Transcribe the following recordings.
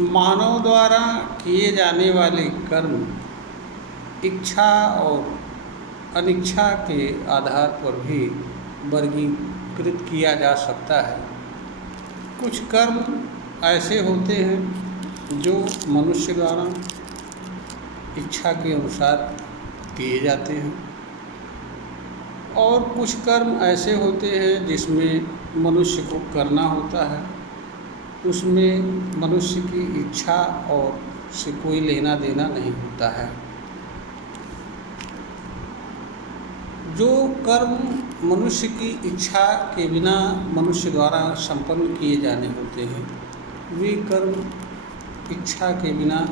मानव द्वारा किए जाने वाले कर्म इच्छा और अनिच्छा के आधार पर भी वर्गीकृत किया जा सकता है। कुछ कर्म ऐसे होते हैं जो मनुष्य द्वारा इच्छा के अनुसार किए जाते हैं और कुछ कर्म ऐसे होते हैं जिसमें मनुष्य को करना होता है, उसमें मनुष्य की इच्छा और से कोई लेना देना नहीं होता है। जो कर्म मनुष्य की इच्छा के बिना मनुष्य द्वारा संपन्न किए जाने होते हैं, वे कर्म इच्छा के बिना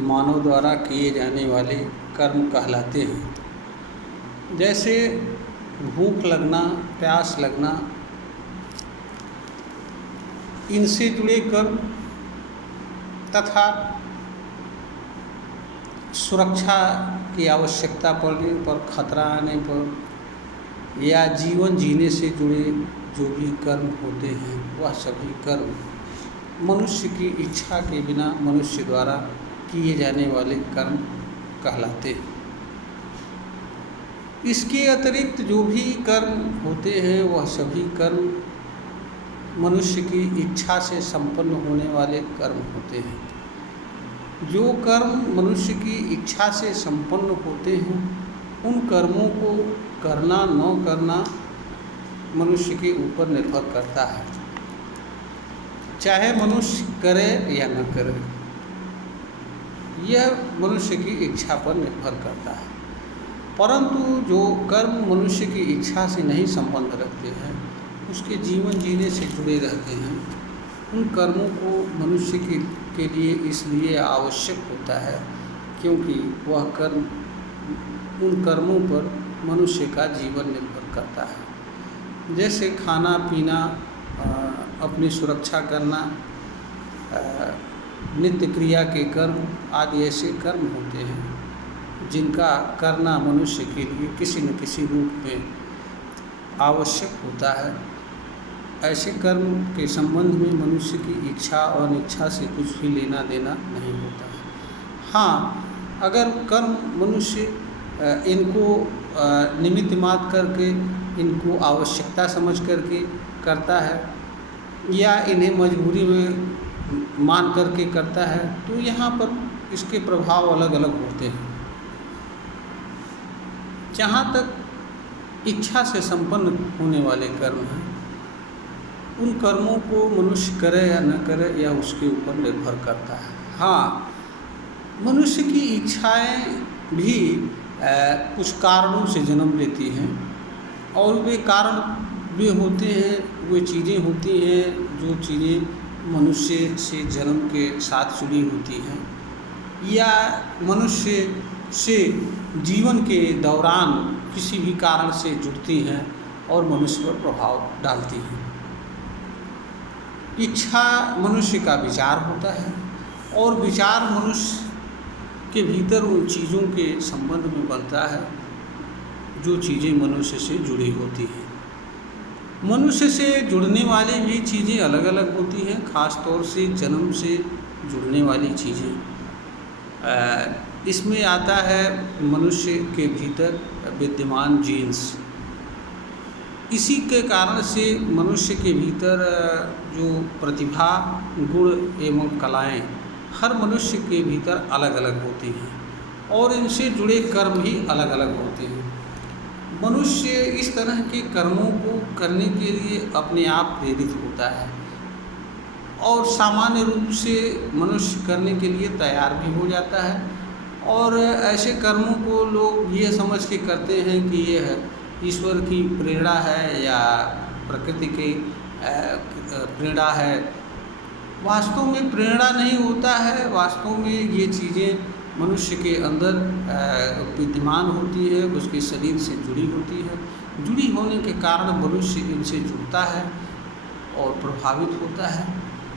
मानव द्वारा किए जाने वाले कर्म कहलाते हैं। जैसे भूख लगना, प्यास लगना, इनसे जुड़े कर्म तथा सुरक्षा की आवश्यकता पड़ने पर, खतरा आने पर या जीवन जीने से जुड़े जो भी कर्म होते हैं, वह सभी कर्म मनुष्य की इच्छा के बिना मनुष्य द्वारा किए जाने वाले कर्म कहलाते हैं। इसके अतिरिक्त जो भी कर्म होते हैं, वह सभी कर्म मनुष्य की इच्छा से संपन्न होने वाले कर्म होते हैं। जो कर्म मनुष्य की इच्छा से संपन्न होते हैं, उन कर्मों को करना न करना मनुष्य के ऊपर निर्भर करता है, चाहे मनुष्य करे या न करे, यह मनुष्य की इच्छा पर निर्भर करता है। परंतु जो कर्म मनुष्य की इच्छा से नहीं संबंध रखते हैं, उसके जीवन जीने से जुड़े रहते हैं, उन कर्मों को मनुष्य के लिए इसलिए आवश्यक होता है क्योंकि वह कर्म, उन कर्मों पर मनुष्य का जीवन निर्भर करता है। जैसे खाना पीना, अपनी सुरक्षा करना, नित्य क्रिया के कर्म आदि ऐसे कर्म होते हैं जिनका करना मनुष्य के लिए किसी न किसी रूप में आवश्यक होता है। ऐसे कर्म के संबंध में मनुष्य की इच्छा और अनिच्छा से कुछ भी लेना देना नहीं होता है। हाँ, अगर कर्म मनुष्य इनको निमित्त मात्र करके, इनको आवश्यकता समझ करके करता है या इन्हें मजबूरी में मान करके करता है, तो यहाँ पर इसके प्रभाव अलग अलग होते हैं। जहाँ तक इच्छा से संपन्न होने वाले कर्म हैं, उन कर्मों को मनुष्य करे या न करे यह उसके ऊपर निर्भर करता है। हाँ, मनुष्य की इच्छाएं भी कुछ कारणों से जन्म लेती हैं और वे कारण वे होते हैं, वे चीज़ें होती हैं जो चीज़ें मनुष्य से जन्म के साथ जुड़ी होती हैं या मनुष्य से जीवन के दौरान किसी भी कारण से जुड़ती हैं और मनुष्य पर प्रभाव डालती हैं। इच्छा मनुष्य का विचार होता है और विचार मनुष्य के भीतर उन चीज़ों के संबंध में बनता है जो चीज़ें मनुष्य से जुड़ी होती हैं। मनुष्य से जुड़ने वाली भी चीज़ें अलग अलग होती हैं, ख़ास तौर से जन्म से जुड़ने वाली चीज़ें। इसमें आता है मनुष्य के भीतर विद्यमान जीन्स। इसी के कारण से मनुष्य के भीतर जो प्रतिभा, गुण एवं कलाएं हर मनुष्य के भीतर अलग अलग होती हैं और इनसे जुड़े कर्म भी अलग अलग होते हैं। मनुष्य इस तरह के कर्मों को करने के लिए अपने आप प्रेरित होता है और सामान्य रूप से मनुष्य करने के लिए तैयार भी हो जाता है और ऐसे कर्मों को लोग ये समझ के करते हैं कि ये है ईश्वर की प्रेरणा है या प्रकृति की प्रेरणा है। वास्तव में प्रेरणा नहीं होता है, वास्तव में ये चीज़ें मनुष्य के अंदर विद्यमान होती है, उसके शरीर से जुड़ी होती है। जुड़ी होने के कारण मनुष्य इनसे जुड़ता है और प्रभावित होता है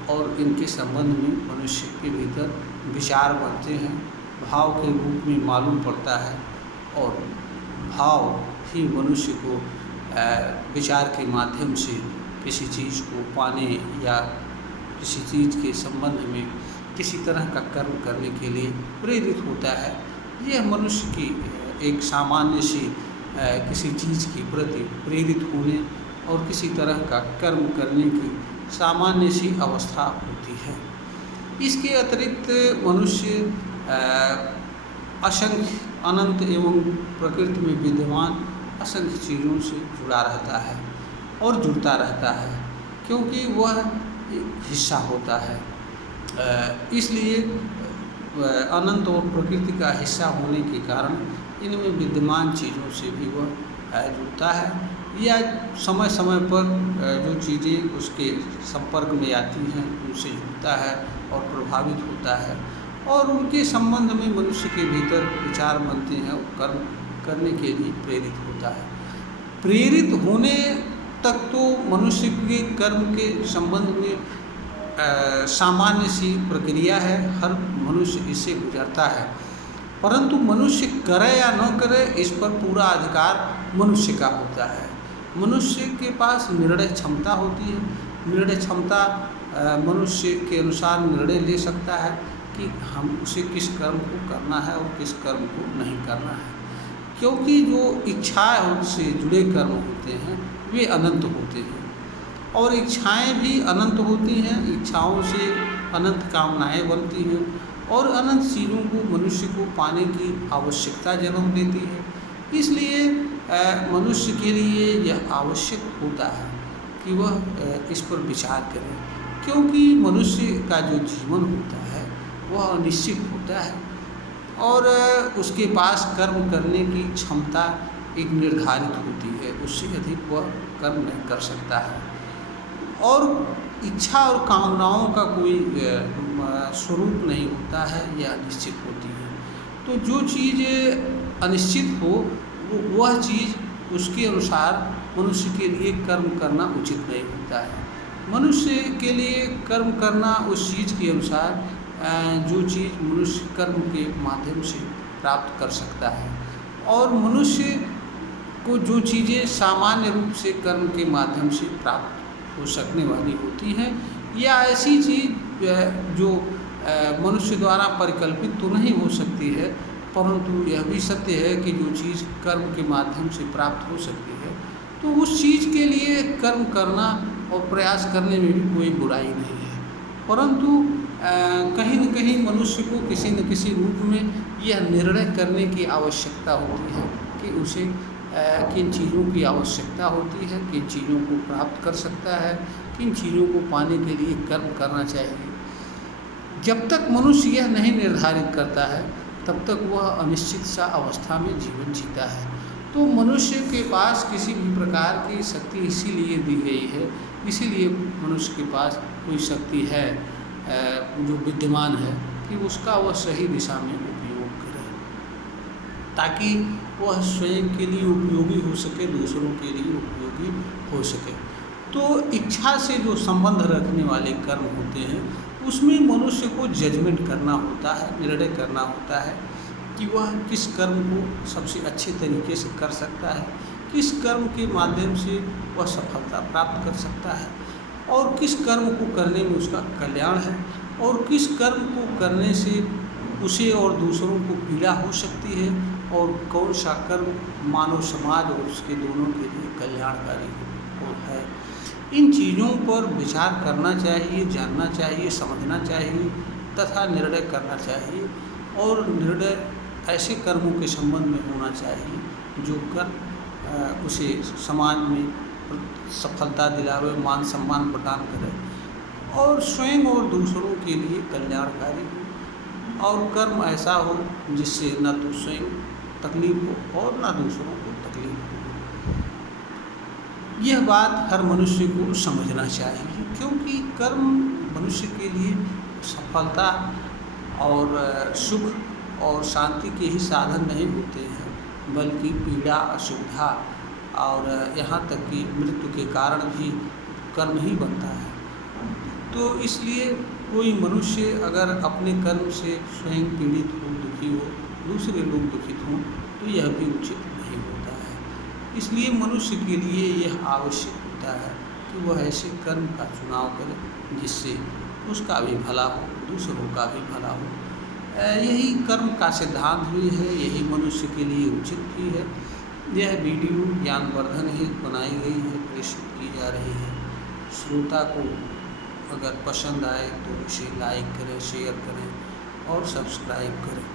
और इनके संबंध में मनुष्य के भीतर विचार बनते हैं, भाव के रूप में मालूम पड़ता है और भाव ही मनुष्य को विचार के माध्यम से किसी चीज़ को पाने या किसी चीज़ के संबंध में किसी तरह का कर्म करने के लिए प्रेरित होता है। यह मनुष्य की एक सामान्य सी किसी चीज़ के प्रति प्रेरित होने और किसी तरह का कर्म करने की सामान्य सी अवस्था होती है। इसके अतिरिक्त मनुष्य असंख्य अनंत एवं प्रकृति में विद्यमान असंख्य चीज़ों से जुड़ा रहता है और जुड़ता रहता है, क्योंकि वह हिस्सा होता है। इसलिए अनंत और प्रकृति का हिस्सा होने के कारण इनमें विद्यमान चीज़ों से भी वह जुड़ता है, या समय समय पर जो चीज़ें उसके संपर्क में आती हैं उनसे जुड़ता है और प्रभावित होता है, और उनके संबंध में मनुष्य के भीतर विचार बनते हैं और कर्म करने के लिए प्रेरित होता है। प्रेरित होने तक तो मनुष्य के कर्म के संबंध में सामान्य सी प्रक्रिया है, हर मनुष्य इससे गुजरता है, परंतु मनुष्य करे या न करे इस पर पूरा अधिकार मनुष्य का होता है। मनुष्य के पास निर्णय क्षमता होती है। निर्णय क्षमता मनुष्य के अनुसार निर्णय ले सकता है कि हम उसे किस कर्म को करना है और किस कर्म को नहीं करना है, क्योंकि जो इच्छाएं से जुड़े कर्म होते हैं वे अनंत होते हैं और इच्छाएं भी अनंत होती हैं। इच्छाओं से अनंत कामनाएं बनती हैं और अनंत चीज़ों को मनुष्य को पाने की आवश्यकता जन्म देती है। इसलिए मनुष्य के लिए यह आवश्यक होता है कि वह इस पर विचार करे, क्योंकि मनुष्य का जो जीवन होता है वह अनिश्चित होता है और उसके पास कर्म करने की क्षमता एक निर्धारित होती है, उससे अधिक वह कर्म नहीं कर सकता है। और इच्छा और कामनाओं का कोई स्वरूप नहीं होता है, यह अनिश्चित होती है। तो जो चीज़ अनिश्चित हो वह चीज़ उसके अनुसार मनुष्य के लिए कर्म करना उचित नहीं होता है। मनुष्य के लिए कर्म करना उस चीज़ के अनुसार जो चीज़ मनुष्य कर्म के माध्यम से प्राप्त कर सकता है, और मनुष्य को जो चीज़ें सामान्य रूप से कर्म के माध्यम से प्राप्त हो सकने वाली होती हैं, या ऐसी चीज़ जो मनुष्य द्वारा परिकल्पित तो नहीं हो सकती है, परंतु यह भी सत्य है कि जो चीज़ कर्म के माध्यम से प्राप्त हो सकती है, तो उस चीज़ के लिए कर्म करना और प्रयास करने में भी कोई बुराई नहीं है। परंतु कहीं न कहीं मनुष्य को किसी न किसी रूप में यह निर्णय करने की आवश्यकता होती है कि उसे किन चीज़ों की आवश्यकता होती है, किन चीज़ों को प्राप्त कर सकता है, किन चीज़ों को पाने के लिए कर्म करना चाहिए। जब तक मनुष्य यह नहीं निर्धारित करता है तब तक वह अनिश्चित सा अवस्था में जीवन जीता है। तो मनुष्य के पास किसी भी प्रकार की शक्ति इसीलिए दी गई है, इसीलिए मनुष्य के पास कोई शक्ति है जो विद्यमान है कि उसका वह सही दिशा में उपयोग करे, ताकि वह स्वयं के लिए उपयोगी हो सके, दूसरों के लिए उपयोगी हो सके। तो इच्छा से जो संबंध रखने वाले कर्म होते हैं उसमें मनुष्य को जजमेंट करना होता है, निर्णय करना होता है कि वह किस कर्म को सबसे अच्छे तरीके से कर सकता है, किस कर्म के माध्यम से वह सफलता प्राप्त कर सकता है, और किस कर्म को करने में उसका कल्याण है, और किस कर्म को करने से उसे और दूसरों को पीड़ा हो सकती है, और कौन सा कर्म मानव समाज और उसके दोनों के लिए कल्याणकारी है। इन चीज़ों पर विचार करना चाहिए, जानना चाहिए, समझना चाहिए तथा निर्णय करना चाहिए, और निर्णय ऐसे कर्मों के संबंध में होना चाहिए जो कर्म उसे समाज में सफलता दिलावे, मान सम्मान प्रदान करे और स्वयं और दूसरों के लिए कल्याणकारी हो, और कर्म ऐसा हो जिससे न तो स्वयं तकलीफ हो और न दूसरों को तकलीफ हो। यह बात हर मनुष्य को समझना चाहिए, क्योंकि कर्म मनुष्य के लिए सफलता और सुख और शांति के ही साधन नहीं होते हैं, बल्कि पीड़ा, असुविधा और यहाँ तक कि मृत्यु के कारण भी कर्म ही बनता है। तो इसलिए कोई मनुष्य अगर अपने कर्म से स्वयं पीड़ित हो, दुखी हो, दूसरे लोग दुखित हों, तो यह भी उचित नहीं होता है। इसलिए मनुष्य के लिए यह आवश्यक होता है कि वह ऐसे कर्म का चुनाव करे जिससे उसका भी भला हो, दूसरों का भी भला हो। यही कर्म का सिद्धांत भी है, यही मनुष्य के लिए उचित भी है। यह वीडियो ज्ञानवर्धन हेतु बनाई गई है, प्रेषित की जा रही है। श्रोता को अगर पसंद आए तो इसे लाइक करें, शेयर करें और सब्सक्राइब करें।